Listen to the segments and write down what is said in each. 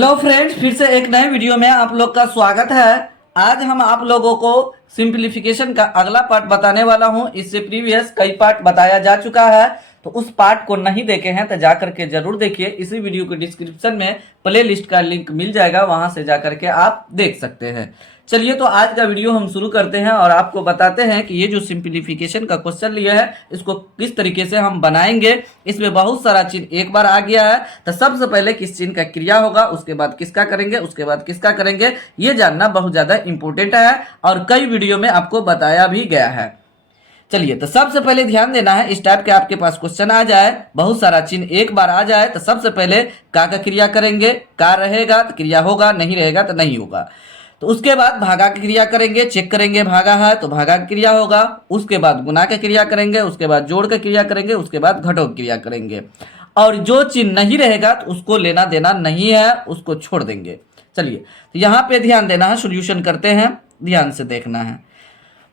Hello friends, फिर से एक नए वीडियो में आप लोग का स्वागत है। आज हम आप लोगों को सिंप्लीफिकेशन का अगला पार्ट बताने वाला हूं। इससे प्रीवियस कई पार्ट बताया जा चुका है, तो उस पार्ट को नहीं देखे हैं तो जा करके जरूर देखिए। इसी वीडियो के डिस्क्रिप्शन में प्ले लिस्ट का लिंक मिल जाएगा, वहां से जा करके आप देख सकते हैं। चलिए, तो आज का वीडियो हम शुरू करते हैं और आपको बताते हैं कि ये जो सिंप्लीफिकेशन का क्वेश्चन लिया है इसको किस तरीके से हम बनाएंगे। इसमें बहुत सारा चिन्ह एक बार आ गया है, तो सबसे पहले किस चिन्ह का क्रिया होगा, उसके बाद किसका करेंगे, उसके बाद किसका करेंगे, ये जानना बहुत ज्यादा इंपॉर्टेंट है और कई वीडियो में आपको बताया भी गया है। चलिए, तो सबसे पहले ध्यान देना है, इस टाइप के आपके पास क्वेश्चन आ जाए, बहुत सारा चिन्ह एक बार आ जाए, तो सबसे पहले का क्रिया करेंगे। का रहेगा तो क्रिया होगा, नहीं रहेगा तो नहीं होगा। तो उसके बाद भागा की क्रिया करेंगे, चेक करेंगे भागा है तो भागा की क्रिया होगा। उसके बाद गुना की क्रिया करेंगे, उसके बाद जोड़ की क्रिया करेंगे, उसके बाद घटो की क्रिया करेंगे। और जो चिन्ह नहीं रहेगा तो उसको लेना देना नहीं है, उसको छोड़ देंगे। चलिए, तो यहाँ पे ध्यान देना है, सोल्यूशन करते हैं, ध्यान से देखना है।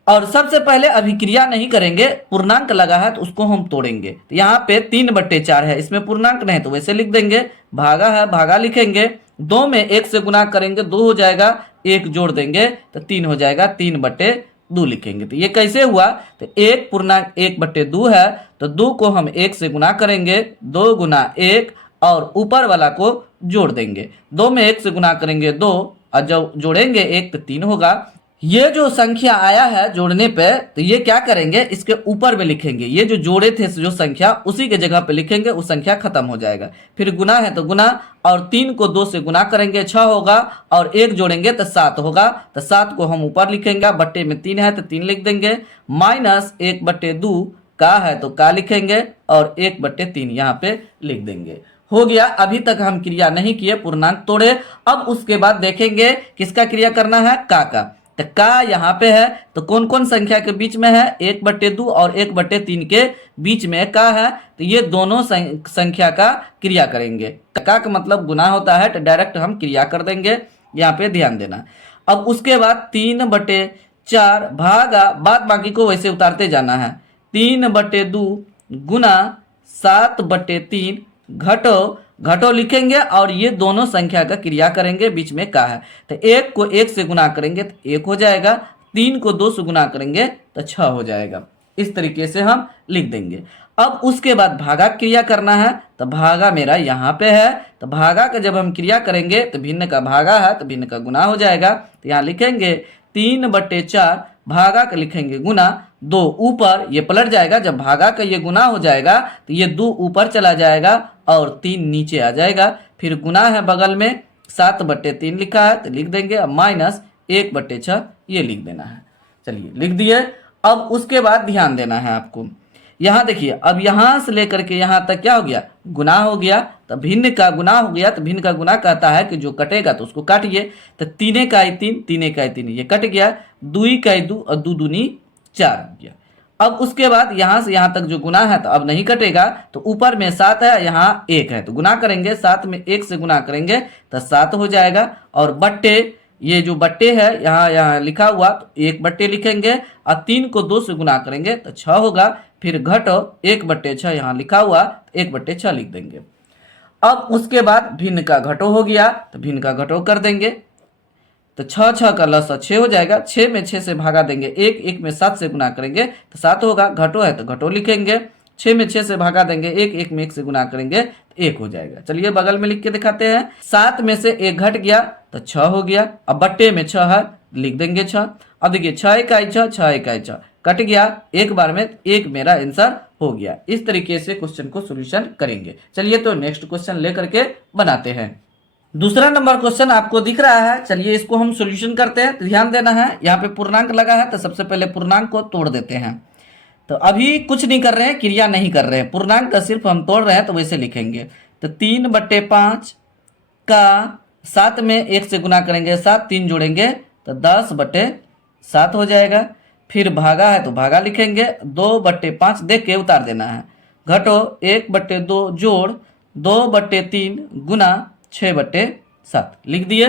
और सबसे पहले अभिक्रिया नहीं करेंगे, पूर्णांक लगा है तो उसको हम तोड़ेंगे। तो यहाँ पे 3/4 है, इसमें पूर्णांक नहीं तो वैसे लिख देंगे। भागा है, भागा लिखेंगे, 2 में 1 से गुना करेंगे 2 हो जाएगा, 1 जोड़ देंगे तो 3 हो जाएगा, 3/2 लिखेंगे। तो ये कैसे हुआ, तो 1 पूर्णांक 1/2 है, तो 2 को हम 1 से गुना करेंगे, 2 गुना 1 और ऊपर वाला को जोड़ देंगे। 2 में 1 से गुना करेंगे 2 और जब जोड़ेंगे 1 तो 3 होगा। ये जो संख्या आया है जोड़ने पे, तो ये क्या करेंगे, इसके ऊपर में लिखेंगे। ये जो जोड़े थे जो संख्या उसी के जगह पे लिखेंगे, वो संख्या खत्म हो जाएगा। फिर गुना है तो गुना, और 3 को 2 से गुना करेंगे 6 होगा, और 1 जोड़ेंगे तो 7 होगा। तो 7 को हम ऊपर लिखेंगे, बट्टे में 3 है तो 3 लिख देंगे। माइनस 1/2 का है तो का लिखेंगे, और 1/3 यहाँ पे लिख देंगे। हो गया। अभी तक हम क्रिया नहीं किए, पूर्णांक तोड़े। अब उसके बाद देखेंगे किसका क्रिया करना है, का। तो का यहाँ पे है, तो कौन कौन संख्या के बीच में है, 1/2 और 1/3 के बीच में का है, तो ये दोनों संख्या का क्रिया करेंगे। का मतलब गुना होता है, तो डायरेक्ट हम क्रिया कर देंगे, यहाँ पे ध्यान देना। अब उसके बाद 3/4 भागा, बाद बाकी को वैसे उतारते जाना है, 3/2 गुना 7/3 घटो, घटो लिखेंगे और ये दोनों संख्या का क्रिया करेंगे, बीच में का है। तो 1 को 1 से गुना करेंगे तो 1 हो जाएगा, 3 को 2 से गुना करेंगे तो 6 हो जाएगा। इस तरीके से हम लिख देंगे। अब उसके बाद भागा क्रिया करना है, तो भागा मेरा यहाँ पे है, तो भागा का जब हम क्रिया करेंगे तो भिन्न का भागा है तो भिन्न का गुना हो जाएगा। तो यहाँ लिखेंगे 3/4 भागा का लिखेंगे गुना, 2 ऊपर ये पलट जाएगा, जब भागा का ये गुना हो जाएगा तो ये 2 ऊपर चला जाएगा और 3 नीचे आ जाएगा। फिर गुना है बगल में, 7/3 लिखा है तो लिख देंगे, माइनस 1/6 ये लिख देना है। चलिए, लिख दिए। अब उसके बाद ध्यान देना है आपको, यहाँ देखिए, अब यहाँ से लेकर के यहाँ तक क्या हो गया, गुना हो गया। तो भिन्न का गुना हो गया, तो भिन्न का गुना कहता है कि जो कटेगा तो उसको काटिए। तो 3 इकाई 3, 3 इकाई 3 ये कट गया, 2 इकाई 2 और 2 दूनी 4 हो गया। अब उसके बाद यहाँ से यहाँ तक जो गुना है तो अब नहीं कटेगा, तो ऊपर में 7 है, यहाँ 1 है, तो गुना करेंगे, 7 में 1 से गुना करेंगे तो 7 हो जाएगा। और बट्टे, ये जो बट्टे है यहाँ यहाँ लिखा हुआ, तो 1 लिखेंगे और 3 को 2 से गुना करेंगे तो 6 होगा। फिर घटो 1/6 यहाँ लिखा हुआ, तो 1/6 लिख देंगे। अब उसके बाद भिन्न का घटो हो गया, तो भिन्न का घटो कर देंगे, तो 6 का लसा 6 हो जाएगा। 6 में 6 से भागा देंगे 1, 1 में 7 से गुना करेंगे तो 7 होगा। घटो है तो घटो लिखेंगे, 6 में 6 से भागा देंगे 1, 1 में 1 से गुना करेंगे तो 1 हो जाएगा। चलिए, बगल में लिख के दिखाते हैं, 7 में से 1 घट गया तो 6 हो गया। अब बट्टे में 6 है, लिख देंगे 6। अब देखिए, 6 इकाई 6, 6 इकाई 6 कट गया एक बार में, 1 मेरा आंसर हो गया। इस तरीके से क्वेश्चन को सोल्यूशन करेंगे। चलिए, तो नेक्स्ट क्वेश्चन लेकर के बनाते हैं। दूसरा नंबर क्वेश्चन आपको दिख रहा है, चलिए इसको हम सॉल्यूशन करते हैं। तो ध्यान देना है, यहाँ पे पूर्णांक लगा है, तो सबसे पहले पूर्णांक को तोड़ देते हैं। तो अभी कुछ नहीं कर रहे हैं, क्रिया नहीं कर रहे हैं, पूर्णांक का सिर्फ हम तोड़ रहे हैं, तो वैसे लिखेंगे। तो 3/5 का 7 में 1 से गुना करेंगे 7, 3 जोड़ेंगे तो 10/7 हो जाएगा। फिर भागा है तो भागा लिखेंगे, 2/5 देख के उतार देना है। घटो 1/2 जोड़ 2/3 गुना 6/7 लिख दिए।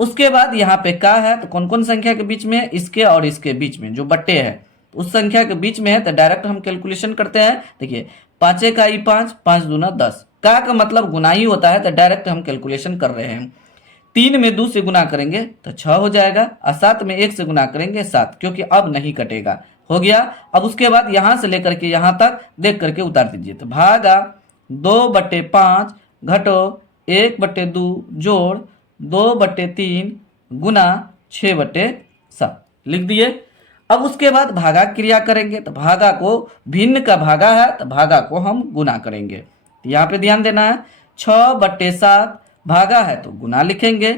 उसके बाद यहाँ पे का है, तो कौन कौन संख्या के बीच में, इसके और इसके बीच में जो बट्टे है उस संख्या के बीच में है, तो डायरेक्ट हम कैलकुलेशन करते हैं। देखिए, 5 इकाई 5, 5 दूना 10, का मतलब गुना ही होता है, तो डायरेक्ट हम कैलकुलेशन कर रहे हैं। 3 में 2 से गुना करेंगे तो 6 हो जाएगा, और 7 में 1 से गुना करेंगे 7, क्योंकि अब नहीं कटेगा। हो गया। अब उसके बाद यहां से लेकर के यहां तक देख करके उतार दीजिए। तो भागा 2/5 घटो 1/2 जोड़ 2/3 गुना 6/7 लिख दिए। अब उसके बाद भागा क्रिया करेंगे। तो भागा को भिन्न का भागा है तो भागा को हम गुना करेंगे। तो यहाँ पे ध्यान देना है, 6/7 भागा है तो गुना लिखेंगे,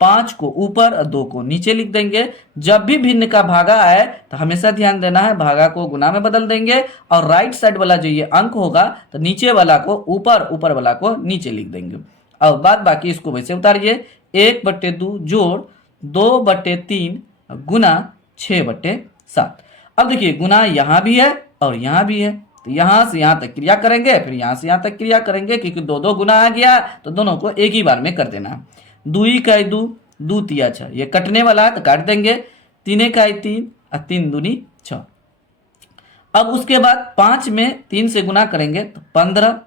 5 को ऊपर और 2 को नीचे लिख देंगे। जब भी भिन्न का भागा आए तो हमेशा ध्यान देना है भागा को गुना में बदल देंगे, और राइट साइड वाला जो ये अंक होगा तो नीचे वाला को ऊपर, ऊपर वाला को नीचे लिख देंगे। अब बाद बाकी इसको वैसे उतारिए, 1/2 जोड़ 2/3 गुना 6/7। अब देखिए गुना यहाँ भी है और यहाँ भी है, तो यहाँ से यहाँ तक क्रिया करेंगे, फिर यहाँ से यहाँ तक क्रिया करेंगे, क्योंकि 2 गुना आ गया तो दोनों को एक ही बार में कर देना है। 2 का 2, 2 तिया 6, ये कटने वाला है तो काट देंगे। 3 का 3 और 3 दूनी 6। अब उसके बाद 5 में 3 से गुना करेंगे तो 15,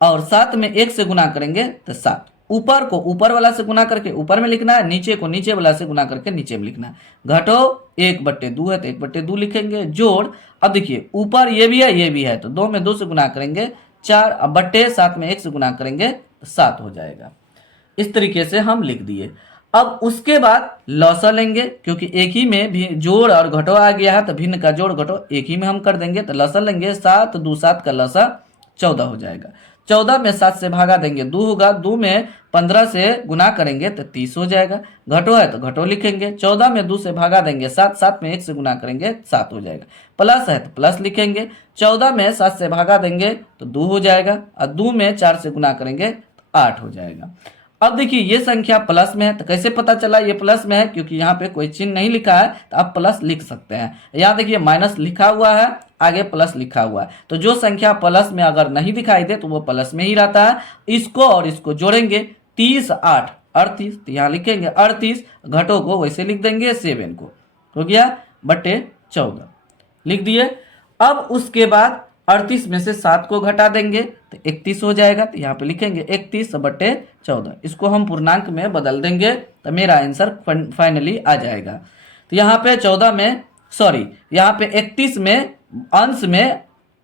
और 7 में 1 से गुना करेंगे तो 7। ऊपर को ऊपर वाला से गुना करके ऊपर में लिखना है, नीचे को नीचे वाला से गुना करके नीचे में लिखना है। घटो 1/2 है तो 1/2 लिखेंगे, जोड़। अब देखिए ऊपर ये भी है तो 2 में 2 से गुना करेंगे 4, अब बट्टे 7 में 1 से गुना करेंगे तो 7 हो जाएगा। इस तरीके से हम लिख दिए। अब उसके बाद लौसा लेंगे, क्योंकि एक ही में भी जोड़ और घटो आ गया है तो भिन्न का जोड़ घटो एक ही में हम कर देंगे। तो लौसा लेंगे, 7 2 7 का लौसा 14 हो जाएगा। 14 में 7 से भागा देंगे 2 होगा, 2 में 15 से गुना करेंगे तो 30 हो जाएगा। घटो है तो घटो लिखेंगे, 14 में 2 से भागा देंगे 7, 7 में 1 से गुना करेंगे 7 हो जाएगा। प्लस है तो प्लस लिखेंगे, 14 में 7 से भागा देंगे तो 2 हो जाएगा, और 2 में 4 से गुना करेंगे तो 8 हो जाएगा। अब देखिए ये संख्या प्लस में है, तो कैसे पता चला ये प्लस में है, क्योंकि यहाँ पे कोई चिन्ह नहीं लिखा है तो आप प्लस लिख सकते हैं। यहाँ देखिए माइनस लिखा हुआ है, आगे प्लस लिखा हुआ है, तो जो संख्या प्लस में अगर नहीं दिखाई दे तो वो प्लस में ही रहता है। इसको और इसको जोड़ेंगे, 30 8 38, तो यहाँ लिखेंगे 38, घटों को वैसे लिख देंगे 7 को, हो गया बटे 14 लिख दिए। अब उसके बाद 38 में से 7 को घटा देंगे तो 31 हो जाएगा, तो यहाँ पे लिखेंगे 31/14। इसको हम पूर्णांक में बदल देंगे तो मेरा आंसर फाइनली आ जाएगा। तो यहाँ पे 14 में यहाँ पे 31 में अंश में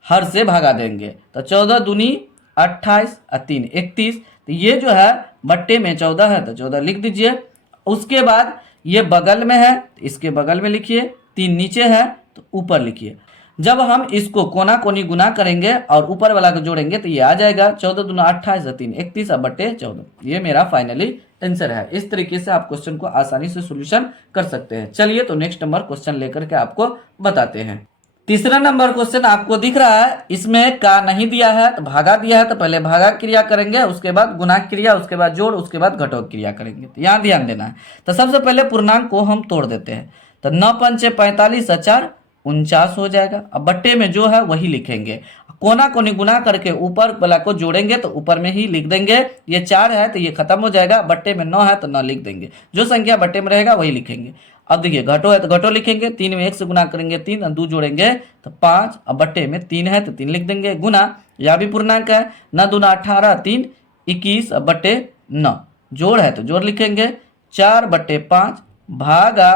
हर से भागा देंगे, तो 14 दूनी 28 और 3 31, तो ये जो है बट्टे में 14 है तो 14 लिख दीजिए। उसके बाद ये बगल में है तो इसके बगल में लिखिए, 3 नीचे है तो ऊपर लिखिए। जब हम इसको कोना कोनी गुना करेंगे और ऊपर वाला को जोड़ेंगे तो ये आ जाएगा 14 दूना 28 3 31 बट्टे 14। ये मेरा फाइनली आंसर है। इस तरीके से आप क्वेश्चन को आसानी से सॉल्यूशन कर सकते हैं। चलिए तो नेक्स्ट नंबर क्वेश्चन लेकर के आपको बताते हैं। तीसरा नंबर क्वेश्चन आपको दिख रहा है, इसमें का नहीं दिया है तो भागा दिया है, तो पहले भागा क्रिया करेंगे, उसके बाद गुना क्रिया, उसके बाद जोड़, उसके बाद घटों क्रिया करेंगे। तो यहाँ ध्यान देना है। तो सबसे पहले पूर्णांक को हम तोड़ देते हैं, तो 9 पंचे 45 और 4 49 हो जाएगा। अब बट्टे में जो है वही लिखेंगे, कोना कोनी गुना करके ऊपर वाला को जोड़ेंगे तो ऊपर में ही लिख देंगे। ये 4 है तो ये खत्म हो जाएगा, बट्टे में 9 है तो 9 लिख देंगे, जो संख्या बट्टे में रहेगा वही लिखेंगे। अब देखिए घटो है तो घटो लिखेंगे, 3 में 1 से गुना करेंगे 3 और 2 जोड़ेंगे तो 5, अब बट्टे में 3 है तो 3 लिख देंगे। गुना यह भी पूर्णांक है, 9 दूना 18 3 21 अब बट्टे 9, जोड़ है तो जोड़ लिखेंगे, 4/5 भागा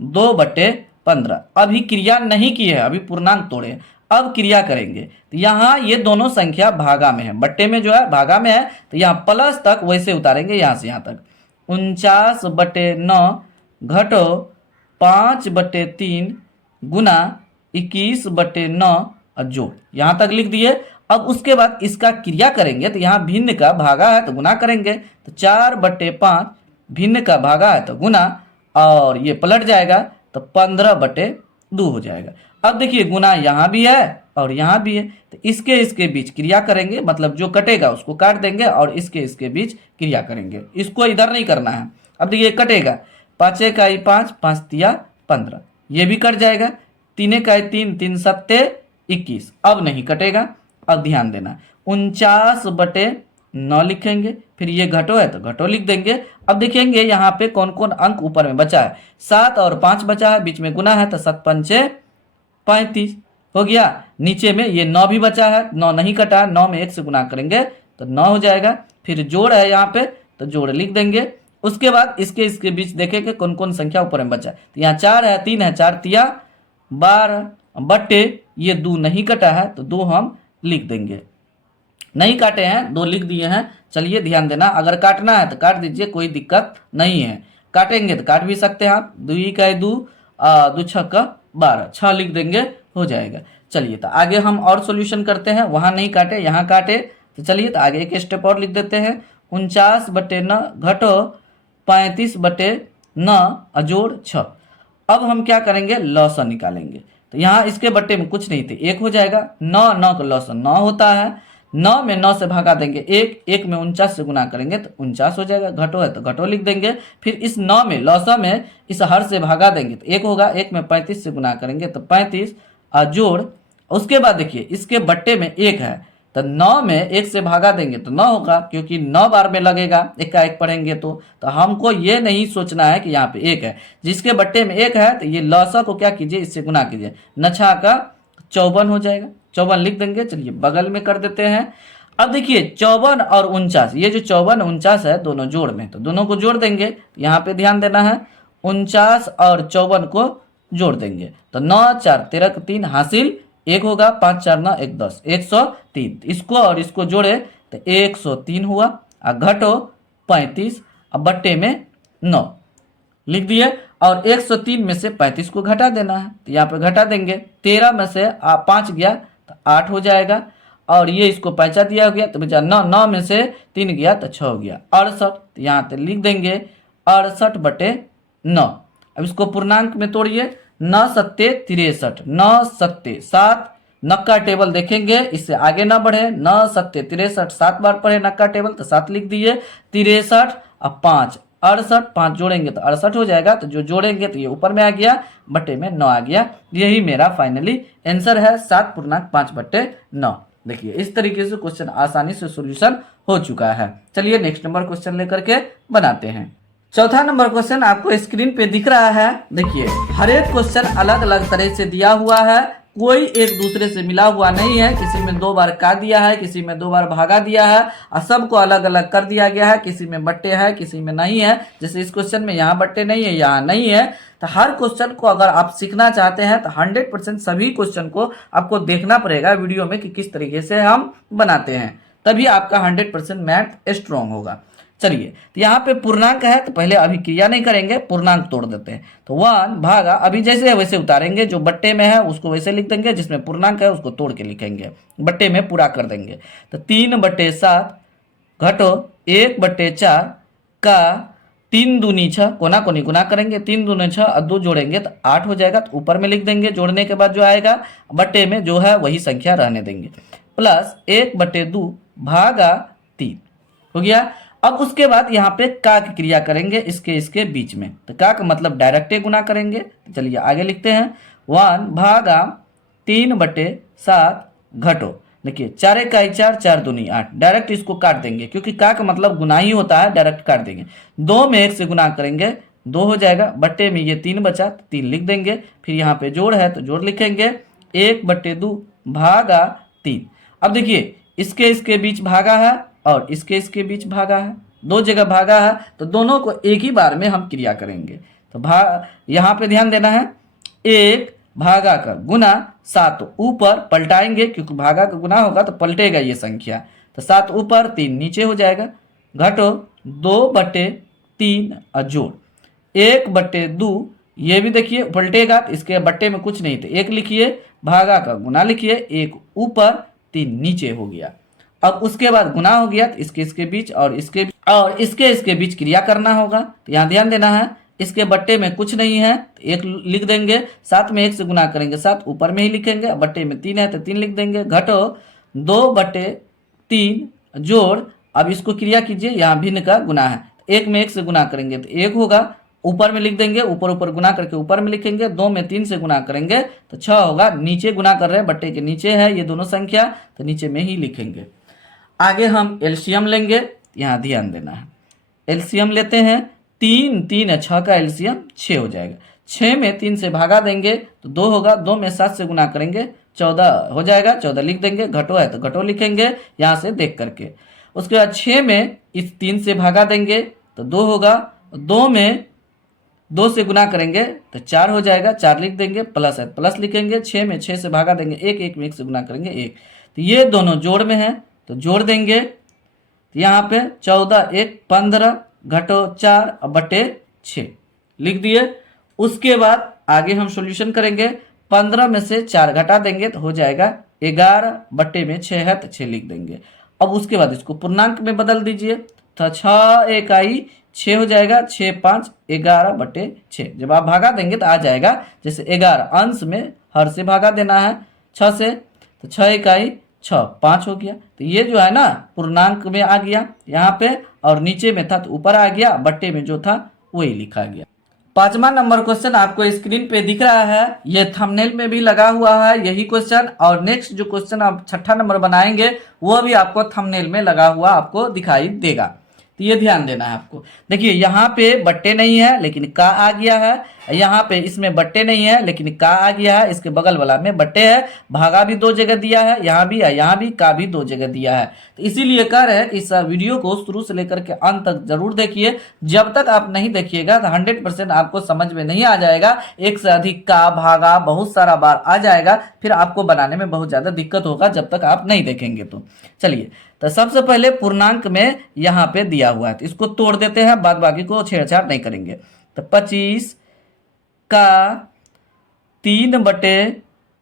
2/15। अभी क्रिया नहीं की है, अभी पूर्णांक तोड़े, अब क्रिया करेंगे। तो यहाँ ये दोनों संख्या भागा में है, बट्टे में जो है भागा में है, तो यहाँ प्लस तक वैसे उतारेंगे, यहाँ से यहाँ तक 49/9 घटो 5/3 गुना 21/9 और जोड़, यहाँ तक लिख दिए। अब उसके बाद इसका क्रिया करेंगे, तो यहाँ भिन्न का भागा है तो गुना करेंगे, तो 4/5 भिन्न का भागा है तो गुना, और ये पलट जाएगा तो 15/2 हो जाएगा। अब देखिए गुना यहाँ भी है और यहाँ भी है, तो इसके बीच क्रिया करेंगे, मतलब जो कटेगा उसको काट देंगे और इसके बीच क्रिया करेंगे, इसको इधर नहीं करना है। अब देखिए कटेगा, 5 का 5 5 तिया 15, ये भी कट जाएगा, 3 का 3 3 7 21, अब नहीं कटेगा। अब ध्यान देना, 49/9 लिखेंगे, फिर ये घटो है तो घटो लिख देंगे। अब देखेंगे यहाँ पे कौन कौन अंक ऊपर में बचा है, 7 और 5 बचा है, बीच में गुना है तो 7 पंचे 35 हो गया। नीचे में ये 9 भी बचा है, 9 नहीं कटा है, 9 में 1 से गुना करेंगे तो 9 हो जाएगा। फिर जोड़ है यहाँ पे तो जोड़ लिख देंगे, उसके बाद इसके बीच देखेंगे कौन कौन संख्या ऊपर में बचा है। तो यहाँ 4 है, 3 है, 4 तिया 12 बट्टे ये 2 नहीं कटा है तो 2 हम लिख देंगे। नहीं काटे हैं, 2 लिख दिए हैं। चलिए ध्यान देना, अगर काटना है तो काट दीजिए, कोई दिक्कत नहीं है। काटेंगे तो काट भी सकते हैं आप। 2 का 2 2 6 का 12 6 लिख देंगे, हो जाएगा। चलिए तो आगे हम और सॉल्यूशन करते हैं। वहां नहीं काटे, यहाँ काटे, तो चलिए तो आगे एक स्टेप और लिख देते हैं। 49/9 घटो 35/9 अजोड़ 6। अब हम क्या करेंगे, लॉसन निकालेंगे। तो यहाँ इसके बट्टे में कुछ नहीं थे, 1 हो जाएगा। 9 9 का लॉसन 9 होता है। 9 में 9 से भागा देंगे 1 में 49 से गुना करेंगे तो 49 हो जाएगा। घटो है तो घटो लिख देंगे। फिर इस 9 में लौसा में इस हर से भागा देंगे तो 1 होगा। 1 में 35 से गुना करेंगे तो 35 जोड़। उसके बाद देखिए इसके बट्टे में 1 है तो 9 में 1 से भागा देंगे तो 9 होगा, क्योंकि 9 बार में लगेगा। 1 का 1 पढ़ेंगे तो हमको ये नहीं सोचना है कि यहाँ पे 1 है। जिसके बट्टे में 1 है तो ये लौसा को क्या कीजिए, इससे गुना कीजिए। 9 का 54 हो जाएगा। 54 लिख देंगे। चलिए बगल में कर देते हैं। अब देखिए 54 और 49, ये जो 54 49 है दोनों जोड़ में, तो दोनों को जोड़ देंगे। यहाँ पे ध्यान देना है, 49 और 54 को जोड़ देंगे तो 9 4 13 का 3 हासिल 1 होगा। 5 4 9 1 10 103। इसको और इसको जोड़े तो 103 हुआ। घटो 35 अब बट्टे में 9 लिख दिए। और 103 में से 35 को घटा देना है तो यहाँ पे घटा देंगे। 13 में से 5 गया तो 8 हो जाएगा। और ये इसको 5 दिया गया तो बचा 9। 9 में से 3 गया तो 6 हो गया 68। तो यहाँ पे लिख देंगे 68/9। अब इसको पूर्णांक में तोड़िए। 9 7 63 9 7 7 नक्का टेबल देखेंगे, इससे आगे ना बढ़े। 9 7 63 7 बार पढ़े नक्का टेबल तो 7 लिख दिए। 63 अब 5 68, 5 जोड़ेंगे तो 68 हो जाएगा। तो जो जोड़ेंगे तो ये ऊपर में आ गया, बट्टे में 9 आ गया। यही मेरा फाइनली आंसर है 7.5/9। देखिए इस तरीके से क्वेश्चन आसानी से सॉल्यूशन हो चुका है। चलिए नेक्स्ट नंबर क्वेश्चन लेकर के बनाते हैं। चौथा नंबर क्वेश्चन आपको स्क्रीन पे दिख रहा है। देखिए हर एक क्वेश्चन अलग अलग तरह से दिया हुआ है, कोई एक दूसरे से मिला हुआ नहीं है। किसी में 2 बार का दिया है, किसी में 2 बार भागा दिया है, और सबको अलग अलग कर दिया गया है। किसी में बट्टे है, किसी में नहीं है। जैसे इस क्वेश्चन में यहाँ बट्टे नहीं है, यहाँ नहीं है। तो हर क्वेश्चन को अगर आप सीखना चाहते हैं तो 100% सभी क्वेश्चन को आपको देखना पड़ेगा वीडियो में कि किस तरीके से हम बनाते हैं, तभी आपका 100% मैथ स्ट्रॉन्ग होगा। चलिए तो यहाँ पे पूर्णांक है तो पहले अभी क्रिया नहीं करेंगे, पूर्णांक तोड़ देते हैं। तो 1 भागा अभी जैसे है वैसे उतारेंगे, जो बट्टे में है उसको वैसे लिख देंगे, जिसमें पूर्णांक है उसको तोड़ के लिखेंगे, बट्टे में पूरा कर देंगे। तो 3/7 घटो 1/4 का 3 दूनी 6, कोना कोनी गुना करेंगे। 3 दूनी 6 और 2 जोड़ेंगे तो 8 हो जाएगा। तो ऊपर में लिख देंगे, जोड़ने के बाद जो आएगा बट्टे में जो है वही संख्या रहने देंगे। प्लस 1/2 भागा 3 हो गया। अब उसके बाद यहाँ पे का की क्रिया करेंगे इसके बीच में। तो का मतलब डायरेक्ट गुना करेंगे। तो चलिए आगे लिखते हैं। 1 भागा 3/7 घटो, देखिए 4 का 4 4 दूनी 8, डायरेक्ट इसको काट देंगे क्योंकि का मतलब गुना ही होता है, डायरेक्ट काट देंगे। 2 में 1 से गुना करेंगे 2 हो जाएगा। बट्टे में ये 3 बचा तो 3 लिख देंगे। फिर यहाँ पे जोड़ है तो जोड़ लिखेंगे। 1/2 भागा 3। अब देखिए इसके बीच भागा है और इसके बीच भागा है, 2 जगह भागा है तो दोनों को एक ही बार में हम क्रिया करेंगे। तो यहाँ पे ध्यान देना है, 1 भागा का गुना 7 ऊपर पलटाएंगे, क्योंकि भागा का गुना होगा तो पलटेगा ये संख्या। तो 7 ऊपर 3 नीचे हो जाएगा। घटो 2/3 और जोड़ 1/2, ये भी देखिए पलटेगा तो इसके बट्टे में कुछ नहीं थे, 1 लिखिए, भागा का गुना लिखिए, 1 ऊपर 3 नीचे हो गया। अब उसके बाद गुना हो गया तो इसके बीच और इसके बीच क्रिया करना होगा। तो यहाँ ध्यान देना है, इसके बट्टे में कुछ नहीं है तो 1 लिख देंगे। 7 में 1 से गुना करेंगे 7 ऊपर में ही लिखेंगे, बट्टे में 3 है तो 3 लिख देंगे। घटो 2/3 जोड़, अब इसको क्रिया कीजिए, यहाँ भिन्न का गुना है। 1 में 1 से गुना करेंगे तो 1 होगा, ऊपर में लिख देंगे, ऊपर गुना करके ऊपर में लिखेंगे। 2 में 3 से गुना करेंगे तो 6 होगा। नीचे गुना कर रहे हैं, बट्टे के नीचे है ये दोनों संख्या, तो नीचे में ही लिखेंगे। आगे हम एलसीएम लेंगे, यहाँ ध्यान देना है। एलसीएम लेते हैं, 3 3 है, 6 का एलसीएम 6 हो जाएगा। 6 में 3 से भागा देंगे तो 2 होगा। 2 में 7 से गुना करेंगे 14 हो जाएगा, 14 लिख देंगे। घटो है तो घटो लिखेंगे यहाँ से देख करके। उसके बाद 6 में इस 3 से भागा देंगे तो 2 होगा। 2 में 2 से गुना करेंगे तो 4 हो जाएगा, 4 लिख देंगे, प्लस है प्लस लिखेंगे, 6 में 6 से भागा देंगे 1, 1 में 1 से गुना करेंगे 1। तो ये दोनों जोड़ में है तो जोड़ देंगे। तो यहाँ पे 14 1 15 घटो 4 बटे 6 लिख दिए। उसके बाद आगे हम सॉल्यूशन करेंगे। 15 में से 4 घटा देंगे तो हो जाएगा 11 बटे में 6 है तो 6 लिख देंगे। अब उसके बाद इसको पूर्णांक में बदल दीजिए तो 6 इकाई 6 हो जाएगा, 6 5 11 बटे 6। जब आप भागा देंगे तो आ जाएगा, जैसे 11 अंश में हर से भागा देना है 6 से, तो 6 इकाई 6 5 हो गया। तो ये जो है ना पूर्णांक में आ गया यहाँ पे, और नीचे में था तो ऊपर आ गया, बट्टे में जो था वही लिखा गया। 5वां नंबर क्वेश्चन आपको स्क्रीन पे दिख रहा है, ये थंबनेल में भी लगा हुआ है यही क्वेश्चन, और नेक्स्ट जो क्वेश्चन आप 6ठा नंबर बनाएंगे वो भी आपको थंबनेल में लगा हुआ आपको दिखाई देगा। तो ये ध्यान देना है आपको। देखिए यहाँ पे बट्टे नहीं है लेकिन का आ गया है, यहाँ पे इसमें बट्टे नहीं है लेकिन का आ गया है, इसके बगल वाला में बट्टे है, भागा भी 2 जगह दिया है, यहाँ भी है, यहाँ भी का भी 2 जगह दिया है। तो इसीलिए कह रहे हैं कि इस वीडियो को शुरू से लेकर के अंत तक जरूर देखिए। जब तक आप नहीं देखिएगा तो 100% आपको समझ में नहीं आ जाएगा, एक से अधिक का भागा बहुत सारा बार आ जाएगा, फिर आपको बनाने में बहुत ज्यादा दिक्कत होगा जब तक आप नहीं देखेंगे। तो चलिए, तो सबसे पहले पूर्णांक में यहाँ पे दिया हुआ है तो इसको तोड़ देते हैं, बाद बाकी को छेड़छाड़ नहीं करेंगे। तो 25 का 3 बटे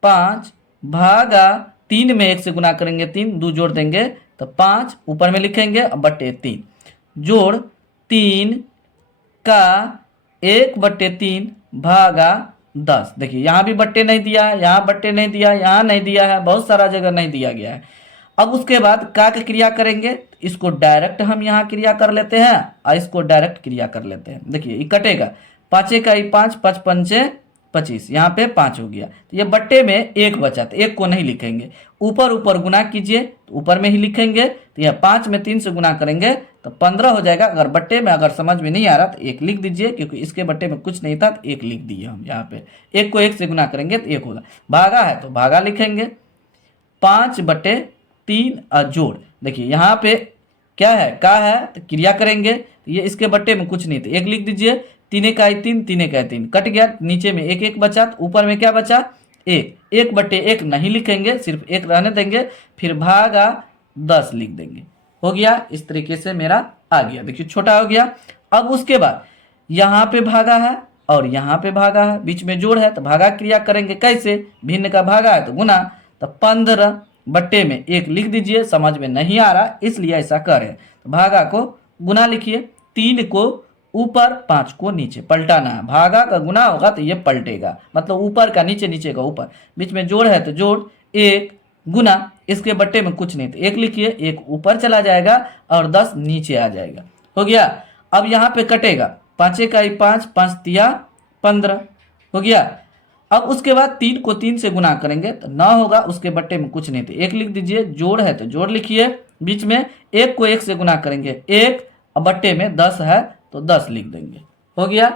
5 भागा 3 में 1 से गुना करेंगे 3, 2 जोड़ देंगे तो 5 ऊपर में लिखेंगे बटे 3, जोड़ 3 का 1 बटे 3 भागा 10। देखिए यहाँ भी बट्टे नहीं दिया है, यहाँ बट्टे नहीं दिया, यहाँ नहीं दिया है, बहुत सारा जगह नहीं दिया गया है। अब उसके बाद का क्रिया करेंगे, इसको डायरेक्ट हम यहाँ क्रिया कर लेते हैं और इसको डायरेक्ट क्रिया कर लेते हैं। देखिए ये कटेगा, 5 इकाई 5 5 पंचे 25, यहाँ पे 5 हो गया। तो ये बट्टे में 1 बचा तो 1 को नहीं लिखेंगे, ऊपर ऊपर गुना कीजिए तो ऊपर में ही लिखेंगे। तो यह 5 में 3 से गुना करेंगे तो 15 हो जाएगा। अगर बट्टे में अगर समझ में नहीं आ रहा तो 1 लिख दीजिए, क्योंकि इसके बट्टे में कुछ नहीं था तो 1 लिख दिए हम यहाँ पे। 1 को 1 से गुना करेंगे तो 1 होगा, भागा है तो भागा लिखेंगे, 5 बटे 3 जोड़। देखिए यहाँ पे क्या है, का है तो क्रिया करेंगे तो ये इसके बट्टे में कुछ नहीं था, 1 लिख दीजिए। 3 इकाई 3 3 इकाई 3 कट गया, नीचे में 1 1 बचा तो ऊपर में क्या बचा 1, 1 बटे 1 नहीं लिखेंगे, सिर्फ 1 रहने देंगे, फिर भागा 10 लिख देंगे। हो गया, इस तरीके से मेरा आ गया। देखिए छोटा हो गया। अब उसके बाद यहाँ पे भागा है और यहाँ पे भागा है, बीच में जोड़ है तो भागा क्रिया करेंगे। कैसे, भिन्न का भागा है तो गुना, तो 15 बट्टे में 1 लिख दीजिए। समझ में नहीं आ रहा इसलिए ऐसा करें, तो भागा को गुना लिखिए, 3 को ऊपर 5 को नीचे पलटाना है। भागा का गुना होगा तो ये पलटेगा, मतलब ऊपर का नीचे, नीचे का ऊपर, बीच में जोड़ है तो जोड़, 1 गुना, इसके बट्टे में कुछ नहीं तो 1 लिखिए, 1 ऊपर चला जाएगा और 10 नीचे आ जाएगा। हो गया। अब यहाँ पे कटेगा, 5 इकाई 5 5 तिया 15 हो गया। अब उसके बाद 3 को 3 से गुना करेंगे तो 9 होगा, उसके बट्टे में कुछ नहीं तो 1 लिख दीजिए, जोड़ है तो जोड़ लिखिए, बीच में 1 को 1 से गुना करेंगे 1, बट्टे में 10 है तो 10 लिख देंगे। हो गया।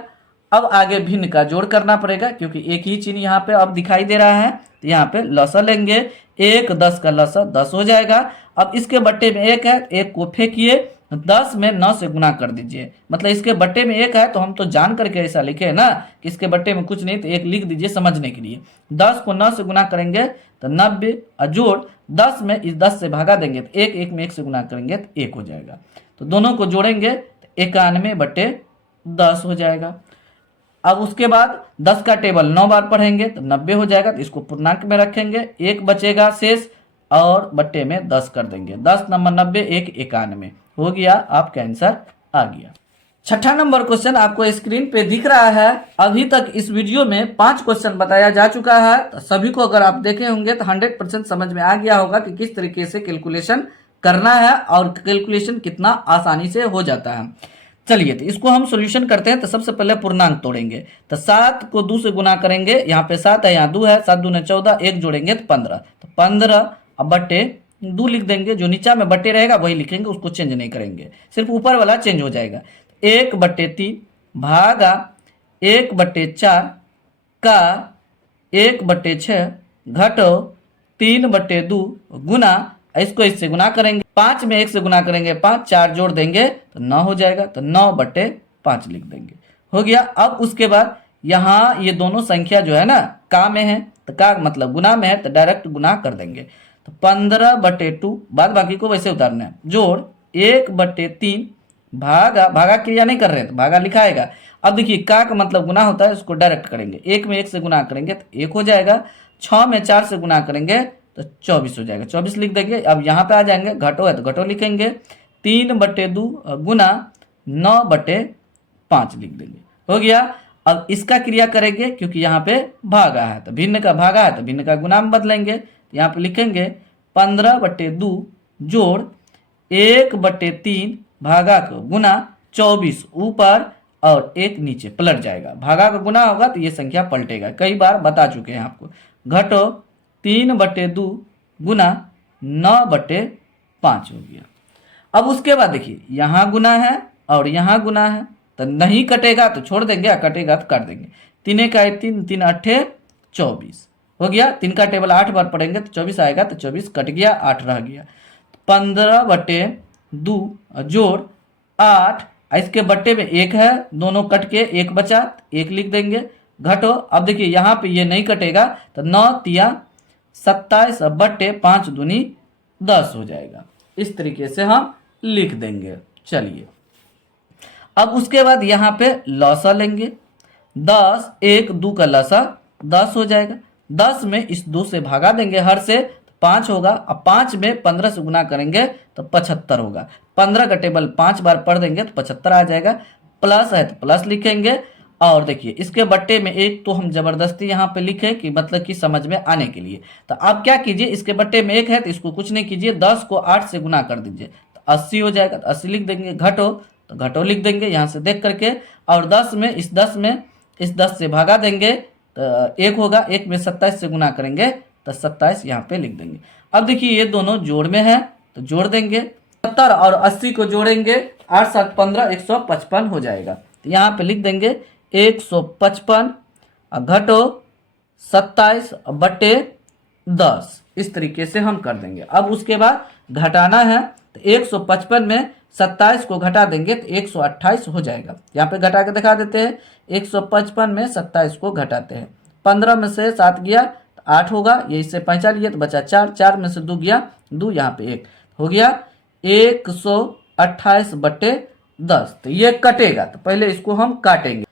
अब आगे भिन्न का जोड़ करना पड़ेगा, क्योंकि एक ही चिन्ह यहाँ पे अब दिखाई दे रहा है, तो यहाँ पे लसा लेंगे, 1 10 का लसा 10 हो जाएगा। अब इसके बट्टे में 1 है, 1 को फेंकिए, 10 में 9 से गुना कर दीजिए, मतलब इसके बट्टे में 1 है तो हम तो जान करके ऐसा लिखे है ना कि इसके बट्टे में कुछ नहीं तो 1 लिख दीजिए समझने के लिए। 10 को 9 से गुना करेंगे तो 90, जोड़ 10 में इस 10 से भागा देंगे तो 1 1 में 1 से गुना करेंगे तो 1 हो जाएगा। तो दोनों को जोड़ेंगे तो 91 बटे 10 हो जाएगा। अब उसके बाद 10 का टेबल 9 बार पढ़ेंगे तो 90 हो जाएगा, तो इसको पूर्णांक में रखेंगे, 1 बचेगा शेष और बट्टे में 10 कर देंगे, 10 नंबर 90 1 91 हो गया। आपका आंसर आ गया। 6ठा नंबर क्वेश्चन आपको स्क्रीन पे दिख रहा है। अभी तक इस वीडियो में 5 क्वेश्चन बताया जा चुका है, तो सभी को अगर आप देखे होंगे तो 100% समझ में आ गया होगा कि किस तरीके से कैलकुलेशन करना है और कैलकुलेशन कितना आसानी से हो जाता है। चलिए, तो इसको हम सॉल्यूशन करते हैं। तो सबसे पहले पूर्णांक तोड़ेंगे, तो 7 को 2 से गुना करेंगे, यहाँ पे 7 है, यहाँ 2 है, 7 दूने 14, 1 जोड़ेंगे तो 15, तो 15 अब बट्टे 2 लिख देंगे, जो नीचा में बट्टे रहेगा वही लिखेंगे, उसको चेंज नहीं करेंगे, सिर्फ ऊपर वाला चेंज हो जाएगा। 1 बट्टे 3 भागा 1 बट्टे 4 का 1 बट्टे 6 घटो 3 बट्टे 2 गुना, इसको इससे गुना करेंगे, 5 में 1 से गुना करेंगे 5, 4 जोड़ देंगे तो 9 हो जाएगा, तो 9 बट्टे 5 लिख देंगे। हो गया। अब उसके बाद यहाँ ये दोनों संख्या जो है ना का में है, तो का मतलब गुना में है, तो डायरेक्ट गुना कर देंगे। तो 15/2 बाद बाकी को वैसे उतारना है, जोड़ 1/3 भागा, भागा क्रिया नहीं कर रहे हैं तो भागा लिखाएगा। अब देखिए का मतलब गुना होता है, उसको डायरेक्ट करेंगे। 1 में 1 से गुना करेंगे तो 1 हो जाएगा, 6 में 4 से गुना करेंगे तो 24 हो जाएगा, 24 लिख देंगे। अब यहाँ पे आ जाएंगे, घटो है तो घटो लिखेंगे, 3/2 गुना 9/5 लिख देंगे। हो गया। अब इसका क्रिया करेंगे क्योंकि यहाँ पे भागा है, तो भिन्न का भागा है तो भिन्न का गुना में बदलेंगे। तो यहाँ पे लिखेंगे 15/2 जोड़ 1/3 भागा को गुना 24 ऊपर और 1 नीचे पलट जाएगा। भागा का गुना होगा तो ये संख्या पलटेगा, कई बार बता चुके हैं आपको। घटो 3/2 गुना 9/5 हो गया। अब उसके बाद देखिए यहाँ गुना है और यहाँ गुना है, तो नहीं कटेगा तो छोड़ देंगे, कटेगा तो काट देंगे। 3 × 3 3 8 24 हो गया। 3 का टेबल 8 बार पढ़ेंगे तो 24 आएगा, तो 24 कट गया, 8 रह गया। 15/2 जोड़ 8, इसके बट्टे में 1 है, दोनों कट के 1 बचा, 1 लिख देंगे। घटो, अब देखिए यहाँ पे ये नहीं कटेगा तो 9 तिया 27 बट्टे 5 दूनी 10 हो जाएगा। इस तरीके से हम लिख देंगे। चलिए अब उसके बाद यहाँ पे लौसा लेंगे। 10 1 2 का लौसा 10 हो जाएगा। 10 में इस 2 से भागा देंगे हर से, 5 होगा। अब 5 में 15 से गुना करेंगे तो 75 होगा। 15 का टेबल 5 बार पढ़ देंगे तो 75 आ जाएगा। प्लस है तो प्लस लिखेंगे। और देखिए इसके बट्टे में 1 तो हम जबरदस्ती यहाँ पे लिखे कि मतलब कि समझ में आने के लिए। तो आप क्या कीजिए, इसके बट्टे में 1 है तो इसको कुछ नहीं कीजिए, 10 को 8 से गुना कर दीजिए तो 80 हो जाएगा। तो 80 लिख देंगे। घटो तो घटो लिख देंगे यहाँ से देख करके। और 10 में इस 10 से भागा देंगे तो 1 होगा। 1 में 27 से गुना करेंगे तो 27 यहाँ पे लिख देंगे। अब देखिए ये दोनों जोड़ में है तो जोड़ देंगे। 70 और 80 को जोड़ेंगे, 8 7 15 155 हो जाएगा। तो यहाँ पे लिख देंगे 155 घटो 27/10। इस तरीके से हम कर देंगे। अब उसके बाद घटाना है तो 155 में 27 को घटा देंगे तो 128 हो जाएगा। यहाँ पे घटा के दिखा देते हैं। 155 में 27 को घटाते हैं। 15 में से 7 गया तो 8 होगा, ये इससे 5 लिए तो बचा 4, 4 में से 2 गया 2, यहाँ पे 1 हो गया। 128/10 तो ये कटेगा, तो पहले इसको हम काटेंगे।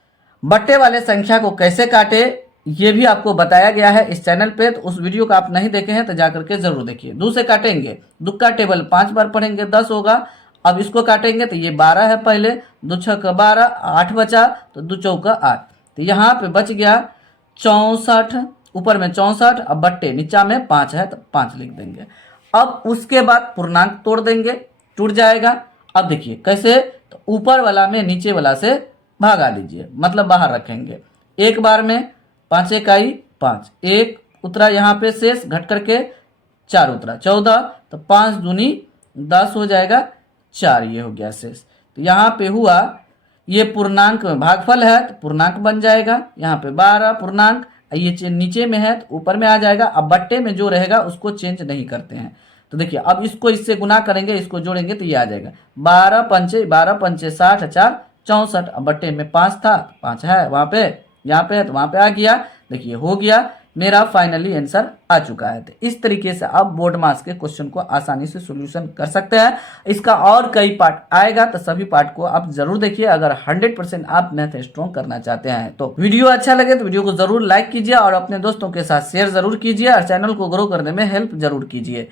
बट्टे वाले संख्या को कैसे काटे ये भी आपको बताया गया है इस चैनल पे, तो उस वीडियो को आप नहीं देखे हैं तो जाकर के जरूर देखिए। 2 से काटेंगे, 2 का टेबल 5 बार पढ़ेंगे 10 होगा। अब इसको काटेंगे तो ये 12 है पहले, 2 6 का 12, 8 बचा तो 2 चौका 8, तो यहाँ पे बच गया 64, ऊपर में 64। अब बट्टे नीचा में 5 है तो 5 लिख देंगे। अब उसके बाद पूर्णांक तोड़ देंगे, टूट जाएगा। अब देखिए कैसे, तो ऊपर वाला में नीचे वाला से भागा दीजिए, मतलब बाहर रखेंगे। एक बार में 5 इकाई 5, 1 उतरा यहाँ पे शेष, घट करके 4 उतरा 14, तो 5 दूनी 10 हो जाएगा, 4 ये हो गया शेष। तो यहाँ पे हुआ ये पूर्णांक में भागफल है तो पूर्णांक बन जाएगा। यहाँ पे 12 पूर्णांक, ये नीचे में है तो ऊपर में आ जाएगा। अब बट्टे में जो रहेगा उसको चेंज नहीं करते हैं। तो देखिए अब इसको इससे गुना करेंगे, इसको जोड़ेंगे तो ये आ जाएगा 12 पंचे 60 4 64। अब बट्टे में 5 था, 5 है वहाँ पे, यहाँ पे है तो वहाँ पे आ गया। देखिए हो गया, मेरा फाइनली आंसर आ चुका है। तो इस तरीके से आप बोर्ड मार्क्स के क्वेश्चन को आसानी से सॉल्यूशन कर सकते हैं। इसका और कई पार्ट आएगा तो सभी पार्ट को आप जरूर देखिए। अगर 100% आप मैथ स्ट्रॉन्ग करना चाहते हैं तो वीडियो अच्छा लगे तो वीडियो को जरूर लाइक कीजिए और अपने दोस्तों के साथ शेयर जरूर कीजिए और चैनल को ग्रो करने में हेल्प जरूर कीजिए।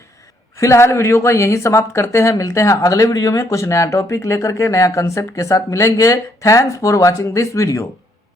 फिलहाल वीडियो को यहीं समाप्त करते हैं, मिलते हैं अगले वीडियो में कुछ नया टॉपिक लेकर के, नया कंसेप्ट के साथ मिलेंगे। Thanks for watching this video.